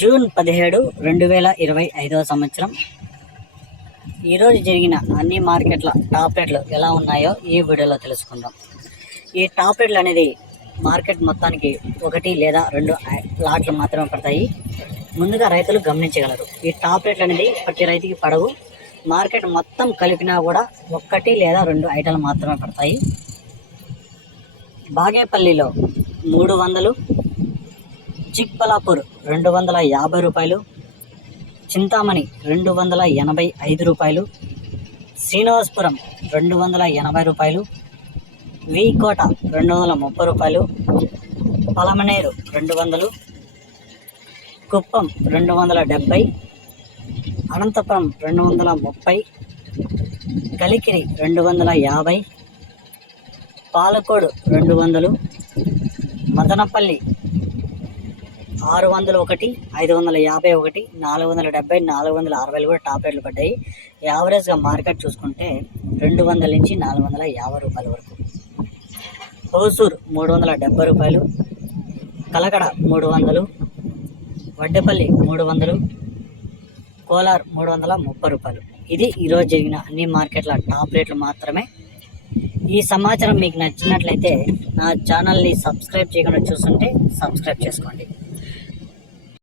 June 17, 2025 సంవత్సరం ఈరోజు జరిగిన అన్ని మార్కెట్ల టాప్ రేట్లు ఎలా ఉన్నాయో ఈ వీడియోలో తెలుసుకుందాం. ఈ టాప్ రేట్లు అనేది మార్కెట్ మొత్తానికి 1 లేదా 2 లాట్లు మాత్రమే పడతాయి. ముందుగా రైతులు గమనించగలరు. ఈ టాప్ రేట్లు అనేది ప్రతి రైతుకి పడవు. మార్కెట్ మొత్తం కలిపినా కూడా 1 లేదా 2 ఐటలు మాత్రమే పడతాయి. బాగేపల్లిలో 300, చిక్బలాపూర్ 250 రూపాయలు, చింతామణి 285 రూపాయలు, శ్రీనివాసపురం 280 రూపాయలు, వీకోట 230 రూపాయలు, పలమనేరు 200, కుప్పం 270, అనంతపురం 230, కలికిరి 250, పాలకోడు 200, మదనపల్లి 601, 551, 470, 460 కూడా టాప్ రేట్లు పడ్డాయి. యావరేజ్గా మార్కెట్ చూసుకుంటే 200 నుంచి 450 రూపాయల వరకు. హోసూర్ 370 రూపాయలు, కలకడ 300, వడ్డేపల్లి 300, కోలార్ 330 రూపాయలు. ఇది ఈరోజు జరిగిన అన్ని మార్కెట్ల టాప్ రేట్లు మాత్రమే. ఈ సమాచారం మీకు నచ్చినట్లయితే నా ఛానల్ని సబ్స్క్రైబ్ చేయకుండా చూస్తుంటే సబ్స్క్రైబ్ చేసుకోండి.